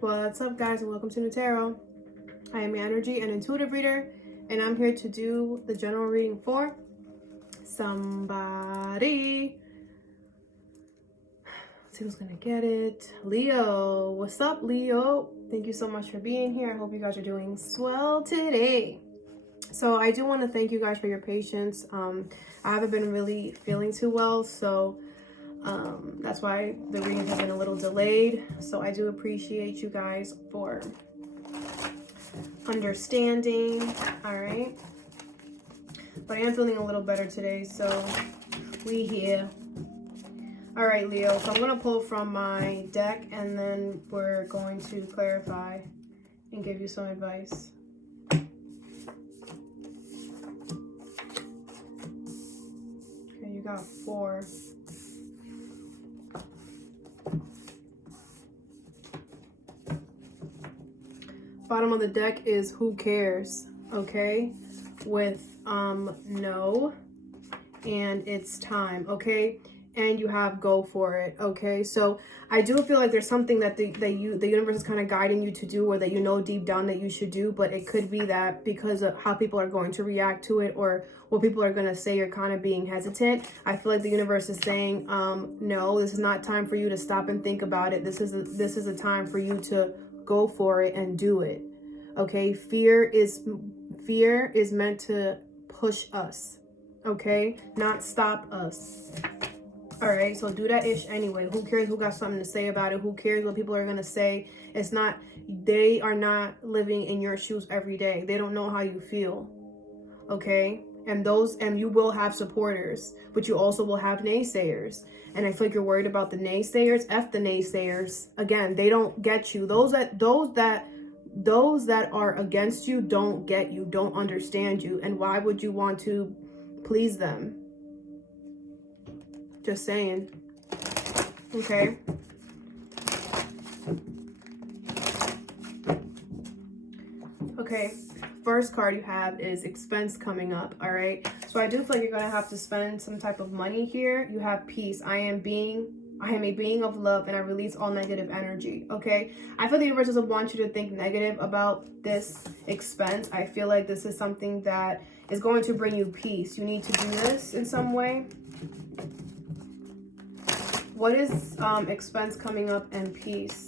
What's up, guys, and welcome to Nutarot. I am your energy and intuitive reader, and I'm here to do the general reading for somebody. Let's see who's gonna get it. Leo. What's up, Leo? Thank you so much for being here. I hope you guys are doing swell today. So I do want to thank you guys for your patience. I haven't been really feeling too well, so that's why the reading has been a little delayed. So I do appreciate you guys for understanding. All right, but I am feeling a little better today, so we here. All right, Leo, so I'm gonna pull from my deck and then we're going to clarify and give you some advice. Okay, you got 4. Bottom of the deck is who cares, okay? With no, and it's time, okay? And you have go for it, okay? So I do feel like there's something that the universe is kind of guiding you to do, or that you know deep down that you should do, but it could be that because of how people are going to react to it or what people are going to say, you're kind of being hesitant. I feel like the universe is saying, no, this is not time for you to stop and think about it. This is a time for you to go for it and do it, okay? Fear is meant to push us, okay? Not stop us. All right, so do that ish anyway. Who cares who got something to say about it? Who cares what people are gonna say? It's not, they are not living in your shoes every day. They don't know how you feel, okay? And you will have supporters, but you also will have naysayers. And I feel like you're worried about the naysayers. F the naysayers. Again, they don't get you. Those that are against you don't get you, don't understand you. And why would you want to please them? Just saying. Okay. Okay. First card you have is expense coming up. All right. So I do feel like you're gonna have to spend some type of money here. You have peace. I am a being of love, and I release all negative energy. Okay. I feel the universe doesn't want you to think negative about this expense. I feel like this is something that is going to bring you peace. You need to do this in some way. What is expense coming up and peace?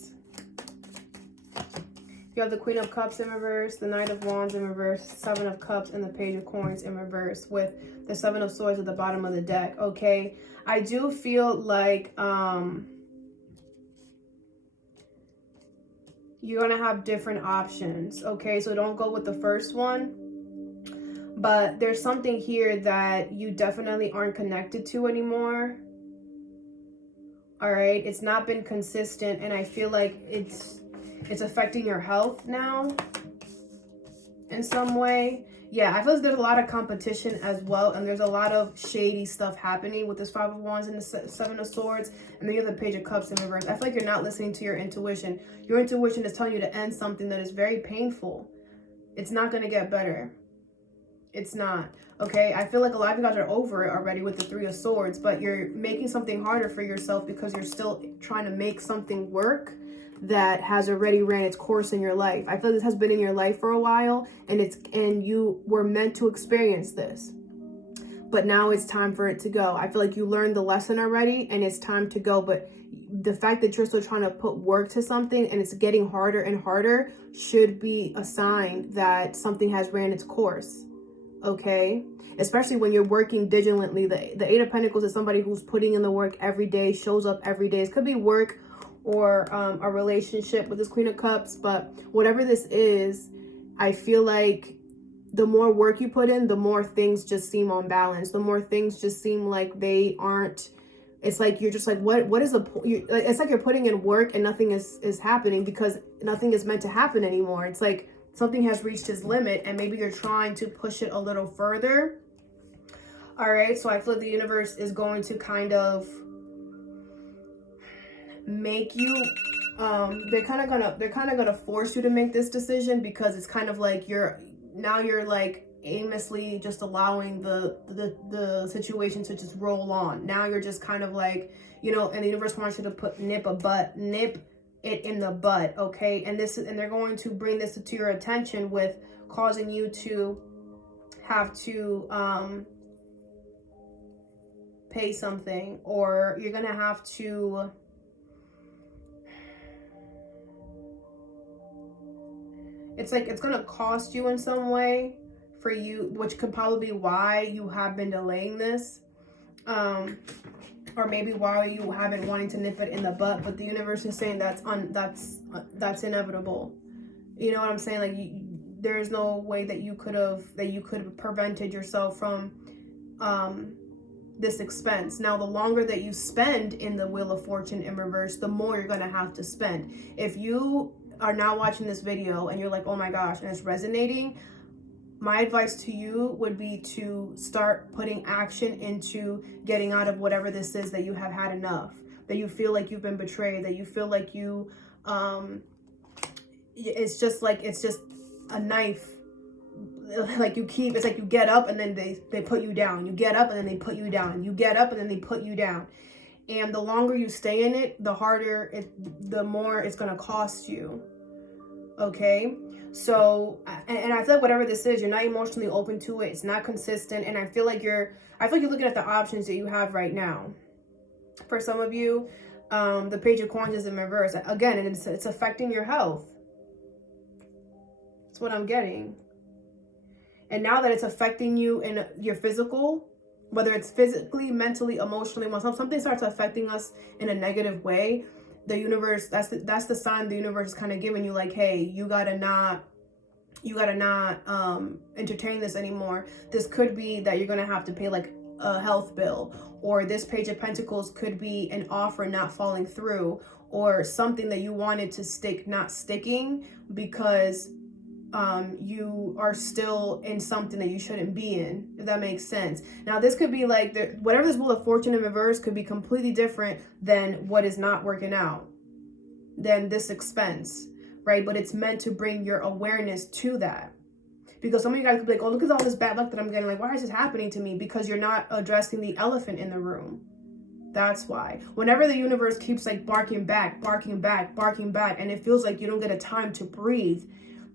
You have the Queen of Cups in reverse, the Knight of Wands in reverse, 7 of Cups, and the Page of Coins in reverse, with the 7 of Swords at the bottom of the deck, okay? I do feel like you're going to have different options, okay? So don't go with the first one. But there's something here that you definitely aren't connected to anymore. All right, it's not been consistent, and I feel like it's affecting your health now in some way. Yeah, I feel like there's a lot of competition as well, and there's a lot of shady stuff happening with this 5 of Wands and the 7 of Swords, and then you have the Page of Cups in reverse. I feel like you're not listening to your intuition. Your intuition is telling you to end something that is very painful. It's not going to get better. It's not, okay? I feel like a lot of you guys are over it already with the 3 of Swords, but you're making something harder for yourself because you're still trying to make something work that has already ran its course in your life. I feel like this has been in your life for a while, and you were meant to experience this. But now it's time for it to go. I feel like you learned the lesson already and it's time to go, but the fact that you're still trying to put work to something and it's getting harder and harder should be a sign that something has ran its course. Okay, especially when you're working diligently. The 8 of Pentacles is somebody who's putting in the work every day, shows up every day. It could be work or a relationship with this Queen of Cups, but whatever this is, I feel like the more work you put in, the more things just seem unbalanced. The more things just seem like they aren't. It's like you're just like, what is the point? It's like you're putting in work and nothing is happening because nothing is meant to happen anymore. It's like something has reached its limit and maybe you're trying to push it a little further. All right, so I feel like the universe is going to kind of make you they're kind of gonna force you to make this decision, because it's kind of like you're like aimlessly just allowing the situation to just roll on. Now you're just kind of like, you know, and the universe wants you to nip it in the butt, okay? And they're going to bring this to your attention with causing you to have to pay something, or you're gonna have to it's like it's gonna cost you in some way for you, which could probably be why you have been delaying this, or maybe why you haven't wanting to nip it in the butt. But the universe is saying that's inevitable. You know what I'm saying? Like there's no way that you could have prevented yourself from this expense. Now, the longer that you spend in the Wheel of Fortune in reverse, the more you're going to have to spend. If you are now watching this video and you're like, oh my gosh, and it's resonating, my advice to you would be to start putting action into getting out of whatever this is that you have had enough, that you feel like you've been betrayed, that you feel like you, it's just a knife. Like it's like you get up and then they put you down. You get up and then they put you down. You get up and then they put you down. And the longer you stay in it, the more it's going to cost you. Okay? So, and I feel like whatever this is, you're not emotionally open to it. It's not consistent. And I feel like you're looking at the options that you have right now. For some of you, the Page of Coins is in reverse. Again, and it's affecting your health. That's what I'm getting. And now that it's affecting you in your physical, whether it's physically, mentally, emotionally, when something starts affecting us in a negative way, the universe, that's the sign the universe is kind of giving you, like, hey, you gotta not entertain this anymore. This could be that you're gonna have to pay like a health bill, or this Page of Pentacles could be an offer not falling through, or something that you wanted to stick not sticking because you are still in something that you shouldn't be in, if that makes sense. Now, this could be like, whatever this Wheel of Fortune in reverse could be completely different than what is not working out, than this expense, right? But it's meant to bring your awareness to that. Because some of you guys could be like, oh, look at all this bad luck that I'm getting. Like, why is this happening to me? Because you're not addressing the elephant in the room. That's why. Whenever the universe keeps like barking back, and it feels like you don't get a time to breathe,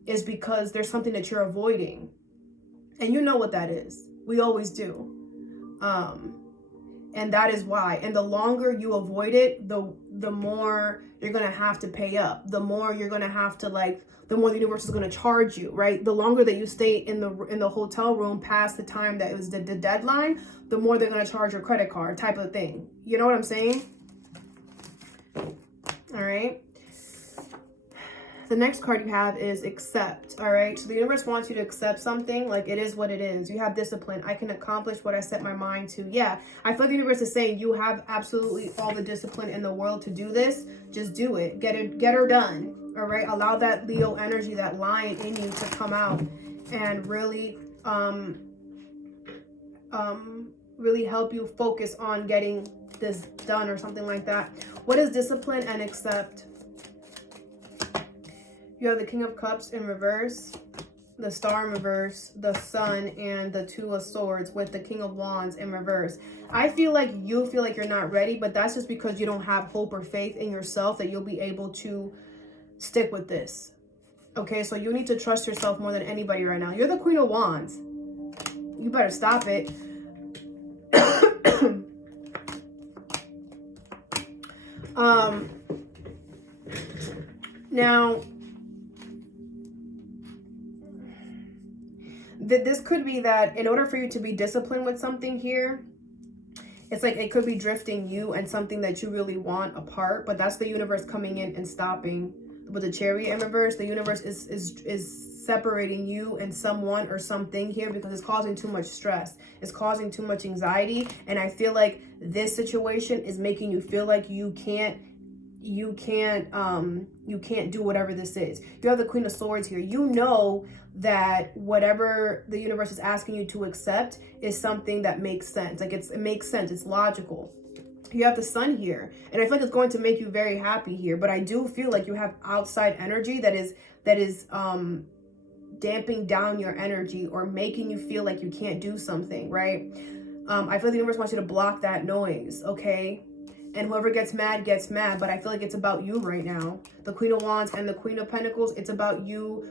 is because there's something that you're avoiding. And you know what that is. We always do. And that is why. And the longer you avoid it, the more you're going to have to pay up. The more you're going to have to the more the universe is going to charge you, right? The longer that you stay in the hotel room past the time that it was the deadline, the more they're going to charge your credit card, type of thing. You know what I'm saying? All right. The next card you have is accept. All right. So the universe wants you to accept something. Like, it is what it is. You have discipline. I can accomplish what I set my mind to. Yeah. I feel like the universe is saying you have absolutely all the discipline in the world to do this. Just do it. Get her done. All right. Allow that Leo energy, that lion in you to come out and really, really help you focus on getting this done or something like that. What is discipline and accept? You have the King of Cups in reverse, the Star in reverse, the Sun, and the Two of Swords with the King of Wands in reverse. I feel like you feel like you're not ready, but that's just because you don't have hope or faith in yourself that you'll be able to stick with this. Okay, so you need to trust yourself more than anybody right now. You're the Queen of Wands. You better stop it. Now, this could be that in order for you to be disciplined with something here, it's like it could be drifting you and something that you really want apart, but that's the universe coming in and stopping. With the Chariot in reverse, the universe is separating you and someone or something here because it's causing too much stress. It's causing too much anxiety. And I feel like this situation is making you feel like you can't do whatever this is. You have the Queen of Swords here. You know that whatever the universe is asking you to accept is something that makes sense. Like it makes sense. It's logical. You have the Sun here, and I feel like it's going to make you very happy here. But I do feel like you have outside energy that is damping down your energy or making you feel like you can't do something, right? I feel like the universe wants you to block that noise, okay? And whoever gets mad, but I feel like it's about you right now. The Queen of Wands and the Queen of Pentacles, it's about you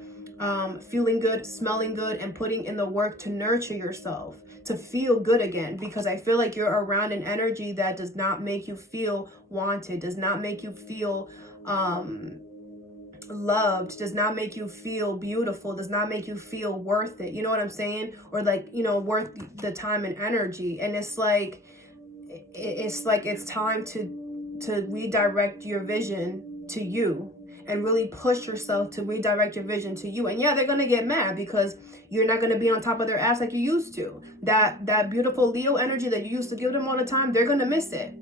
feeling good, smelling good, and putting in the work to nurture yourself, to feel good again. Because I feel like you're around an energy that does not make you feel wanted, does not make you feel loved, does not make you feel beautiful, does not make you feel worth it. You know what I'm saying? Or like, you know, worth the time and energy. And it's like it's time to redirect your vision to you, and really push yourself to redirect your vision to you. And yeah, they're gonna get mad because you're not gonna be on top of their ass like you used to. That beautiful Leo energy that you used to give them all the time, they're gonna miss it.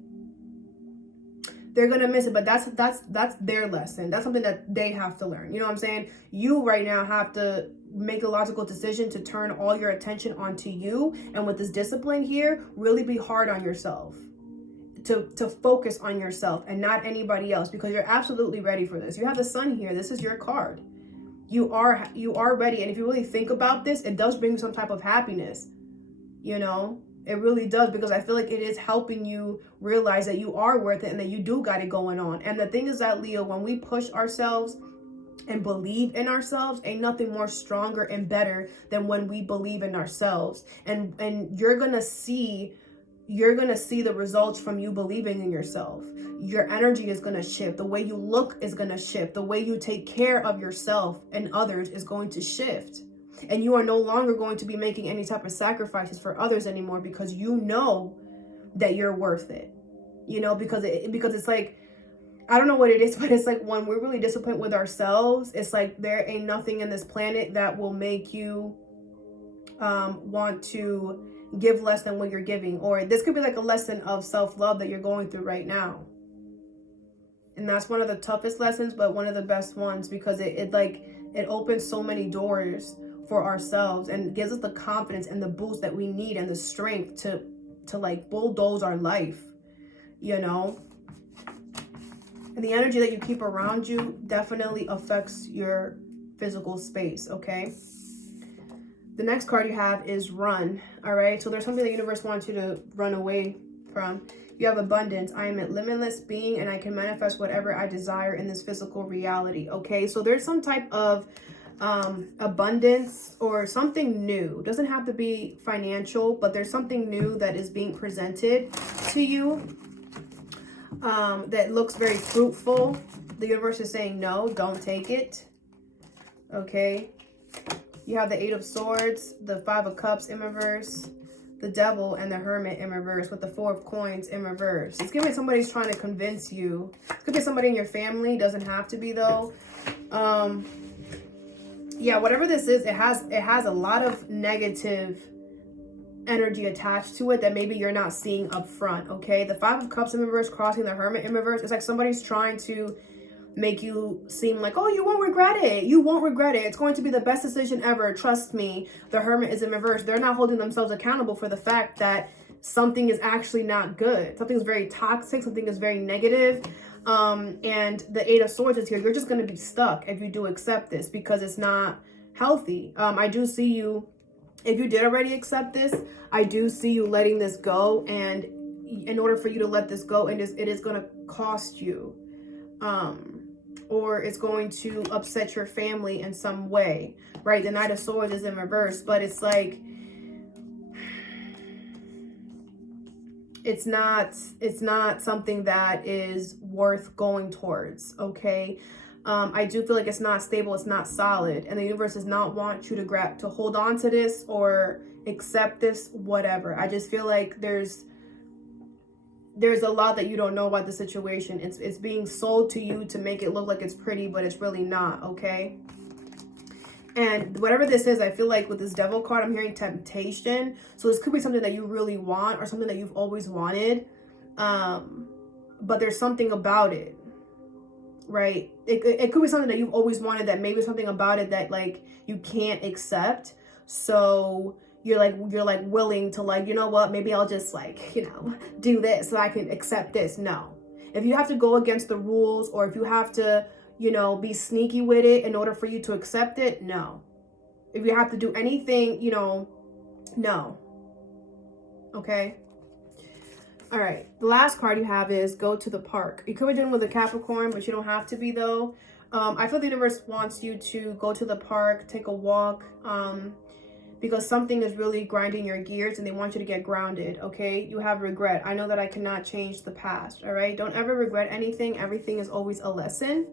They're gonna miss it. But that's their lesson. That's something that they have to learn. You know what I'm saying? You right now have to make a logical decision to turn all your attention onto you, and with this discipline here, really be hard on yourself, to focus on yourself and not anybody else, because you're absolutely ready for this. You have the Sun here. This is your card. You are ready. And if you really think about this, it does bring some type of happiness. You know, it really does, because I feel like it is helping you realize that you are worth it and that you do got it going on. And the thing is that, Leo, when we push ourselves and believe in ourselves, ain't nothing more stronger and better than when we believe in ourselves. And you're gonna see the results from you believing in yourself. Your energy is going to shift. The way you look is going to shift. The way you take care of yourself and others is going to shift. And you are no longer going to be making any type of sacrifices for others anymore, because you know that you're worth it. You know, because it's like, I don't know what it is, but it's like when we're really disciplined with ourselves, it's like there ain't nothing in this planet that will make you want to give less than what you're giving. Or this could be like a lesson of self-love that you're going through right now. And that's one of the toughest lessons, but one of the best ones, because it opens so many doors for ourselves and gives us the confidence and the boost that we need and the strength to like bulldoze our life, you know. And the energy that you keep around you definitely affects your physical space, okay? The next card you have is run, all right? So there's something the universe wants you to run away from. You have abundance. I am a limitless being and I can manifest whatever I desire in this physical reality, okay? So there's some type of abundance or something new. Doesn't have to be financial, but there's something new that is being presented to you that looks very fruitful. The universe is saying, no, don't take it, okay? You have the Eight of Swords, the Five of Cups in reverse, the Devil, and the Hermit in reverse, with the Four of Coins in reverse. It's giving somebody's trying to convince you. It could be somebody in your family. Doesn't have to be, though. Yeah, whatever this is, it has a lot of negative energy attached to it that maybe you're not seeing up front, okay? The Five of Cups in reverse crossing the Hermit in reverse. It's like somebody's trying to make you seem like, oh, you won't regret it. You won't regret it. It's going to be the best decision ever. Trust me. The Hermit is in reverse. They're not holding themselves accountable for the fact that something is actually not good. Something's very toxic. Something is very negative. And the Eight of Swords is here. You're just going to be stuck if you do accept this, because it's not healthy. I do see you, if you did already accept this, I do see you letting this go. And in order for you to let this go, it is going to cost you. Or it's going to upset your family in some way, right? The Knight of Swords is in reverse, but it's like, it's not something that is worth going towards, okay? I do feel like it's not stable, it's not solid, and the universe does not want you to hold on to this or accept this, whatever. I just feel like there's a lot that you don't know about the situation. It's being sold to you to make it look like it's pretty, but it's really not, okay? And whatever this is, I feel like with this Devil card, I'm hearing temptation. So this could be something that you really want or something that you've always wanted. But there's something about it, right? It could be something that you've always wanted that maybe something about it that like you can't accept. So you're like willing to like, you know what, maybe I'll just like, you know, do this so I can accept this. No. If you have to go against the rules, or if you have to, you know, be sneaky with it in order for you to accept it, no. If you have to do anything, you know, no. Okay. All right, the last card you have is go to the park. You could be dealing with a Capricorn, but you don't have to be though. I feel the universe wants you to go to the park, take a walk, because something is really grinding your gears and they want you to get grounded, okay? You have regret. I know that I cannot change the past, all right? Don't ever regret anything. Everything is always a lesson,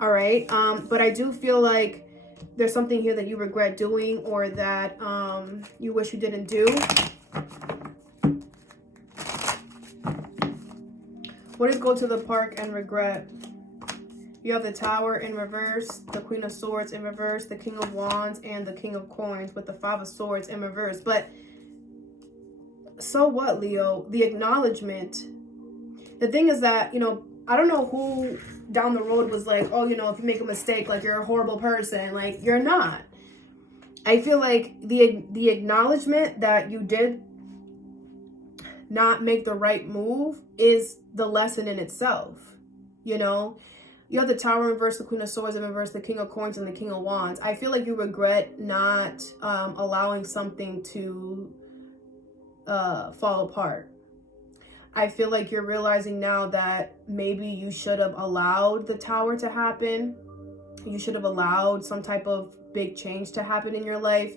all right? But I do feel like there's something here that you regret doing or that you wish you didn't do. What is go to the park and regret? You have the Tower in reverse, the Queen of Swords in reverse, the King of Wands, and the King of Coins with the Five of Swords in reverse. But so what, Leo? The acknowledgement. The thing is that, you know, I don't know who down the road was like, oh, you know, if you make a mistake, like you're a horrible person. Like, you're not. I feel like the acknowledgement that you did not make the right move is the lesson in itself, you know? You have the Tower in reverse, the Queen of Swords in reverse, the King of Coins, and the King of Wands. I feel like you regret not allowing something to fall apart. I feel like you're realizing now that maybe you should have allowed the Tower to happen. You should have allowed some type of big change to happen in your life.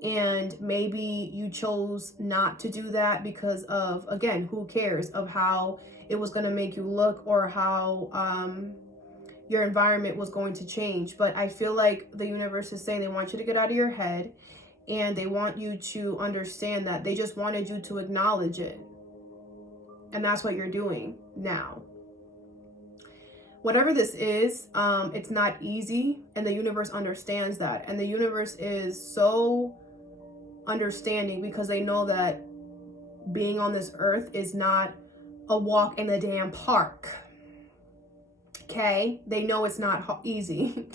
And maybe you chose not to do that because of, again, who cares, of how it was going to make you look or how your environment was going to change. But I feel like the universe is saying they want you to get out of your head and they want you to understand that they just wanted you to acknowledge it. And that's what you're doing now. Whatever this is, it's not easy, and the universe understands that. And the universe is so understanding because they know that being on this earth is not a walk in the damn park. Okay? They know it's not easy.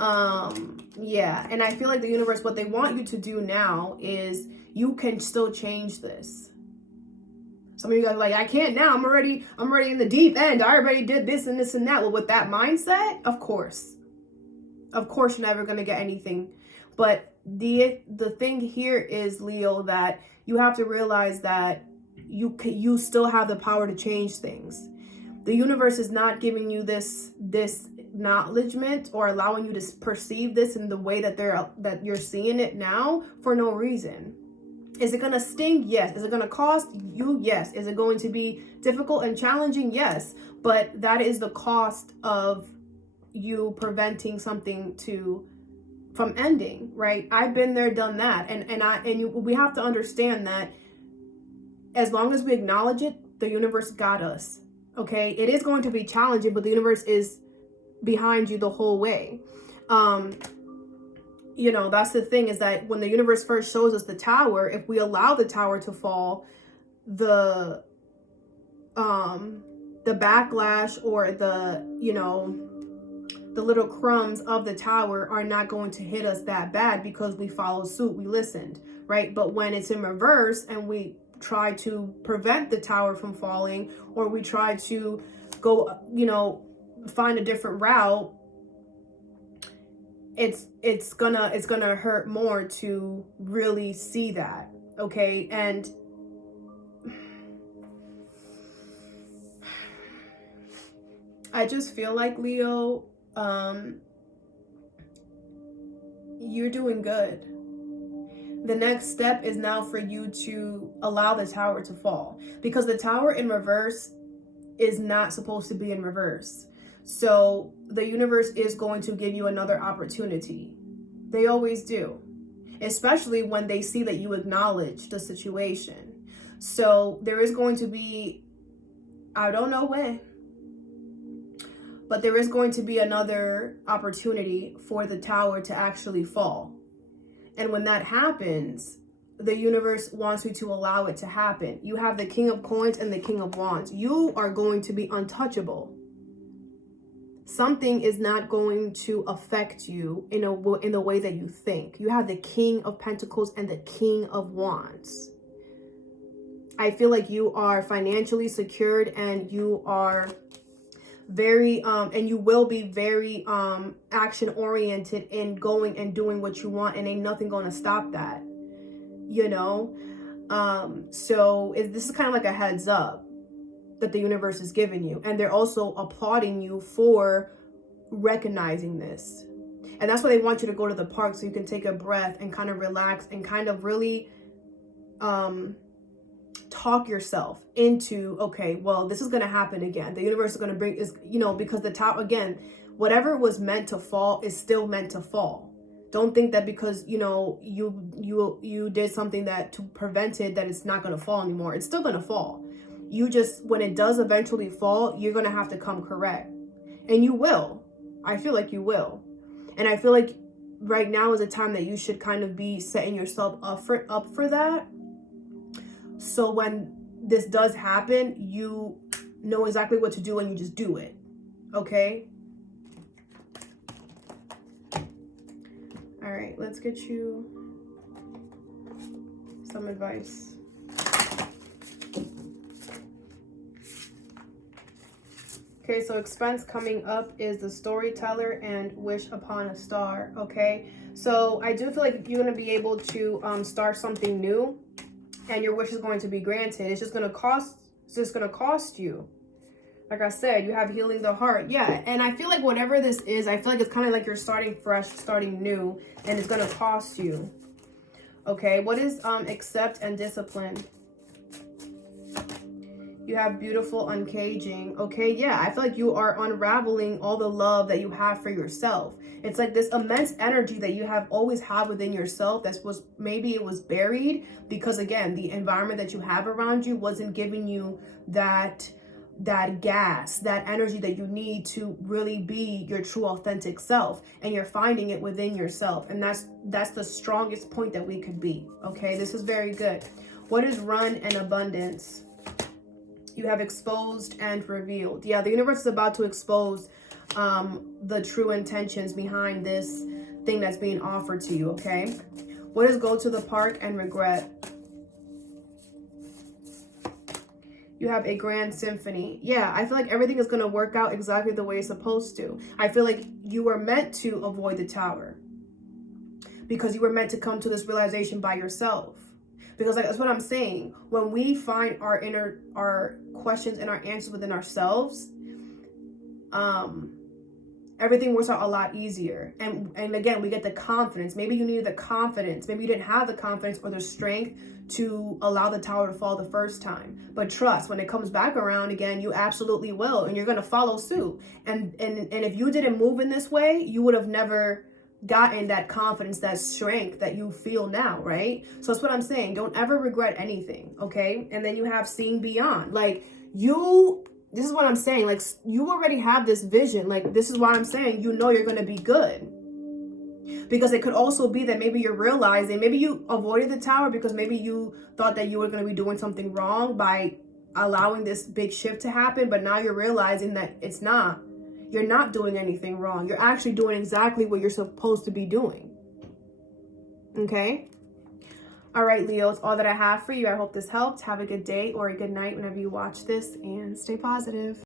Yeah, and I feel like the universe, what they want you to do now is you can still change this. Some of you guys are like, I can't now. I'm already in the deep end. I already did this and this and that. Well, with that mindset, of course you're never going to get anything. But the thing here is, Leo, that you have to realize that you still have the power to change things. The universe is not giving you this acknowledgement or allowing you to perceive this in the way that you're seeing it now for no reason. Is it going to sting? Yes. Is it going to cost you? Yes. Is it going to be difficult and challenging? Yes. But that is the cost of you preventing something from ending, right? I've been there, done that. We have to understand that as long as we acknowledge it, the universe got us. Okay. It is going to be challenging, but the universe is behind you the whole way. You know, that's the thing, is that when the universe first shows us the Tower, if we allow the Tower to fall, the backlash or the, you know, the little crumbs of the Tower are not going to hit us that bad because we followed suit, we listened, right? But when it's in reverse and we try to prevent the Tower from falling, or we try to go, you know, find a different route, it's gonna hurt more to really see that, okay? And I just feel like, Leo, you're doing good. The next step is now for you to allow the Tower to fall, because the Tower in reverse is not supposed to be in reverse. So the universe is going to give you another opportunity. They always do, especially when they see that you acknowledge the situation. So there is going to be, I don't know when, but there is going to be another opportunity for the Tower to actually fall. And when that happens, the universe wants you to allow it to happen. You have the King of Coins and the King of Wands. You are going to be untouchable. Something is not going to affect you in the way that you think. You have the King of Pentacles and the King of Wands. I feel like you are financially secured, and you are very and you will be very action oriented in going and doing what you want, and ain't nothing going to stop that, you know. So this is kind of like a heads up. that the universe is giving you. And they're also applauding you for recognizing this. And that's why they want you to go to the park, so you can take a breath and kind of relax and kind of really talk yourself into, okay, well, this is going to happen again. The universe is going to bring, is, you know, because the top, again, whatever was meant to fall is still meant to fall. Don't think that because, you know, you did something that to prevent it, that it's not going to fall anymore. It's still going to fall. You just, when it does eventually fall, you're going to have to come correct. And you will. I feel like you will. And I feel like right now is a time that you should kind of be setting yourself up for that. So when this does happen, you know exactly what to do and you just do it. Okay? All right, let's get you some advice. Okay, so expense coming up is the storyteller and wish upon a star. Okay, so I do feel like you're going to be able to start something new, and your wish is going to be granted. It's just going to cost. It's just going to cost you. Like I said, you have healing the heart. Yeah, and I feel like whatever this is, I feel like it's kind of like you're starting fresh, starting new, and it's going to cost you. Okay, what is accept and discipline? You have beautiful uncaging. Okay, yeah, I feel like you are unraveling all the love that you have for yourself. It's like this immense energy that you have always had within yourself maybe it was buried because, again, the environment that you have around you wasn't giving you that gas, that energy that you need to really be your true authentic self, and you're finding it within yourself. And that's the strongest point that we could be. Okay, this is very good. What is run and abundance? You have exposed and revealed. Yeah, the universe is about to expose the true intentions behind this thing that's being offered to you, okay? What is go to the park and regret? You have a grand symphony. Yeah, I feel like everything is going to work out exactly the way it's supposed to. I feel like you were meant to avoid the tower because you were meant to come to this realization by yourself. Because like that's what I'm saying. When we find our questions and our answers within ourselves, everything works out a lot easier. And again, we get the confidence. Maybe you needed the confidence. Maybe you didn't have the confidence or the strength to allow the tower to fall the first time. But trust, when it comes back around again, you absolutely will, and you're gonna follow suit. And if you didn't move in this way, you would have never gotten that confidence, that strength that you feel now, right? So that's what I'm saying. Don't ever regret anything, okay? And then you have seeing beyond. Like this is what I'm saying. Like you already have this vision. Like this is why I'm saying, you know, you're going to be good. Because it could also be that maybe you're realizing, maybe you avoided the tower because maybe you thought that you were going to be doing something wrong by allowing this big shift to happen. But now you're realizing that it's not. You're not doing anything wrong. You're actually doing exactly what you're supposed to be doing. Okay? All right, Leo, it's all that I have for you. I hope this helped. Have a good day or a good night whenever you watch this, and stay positive.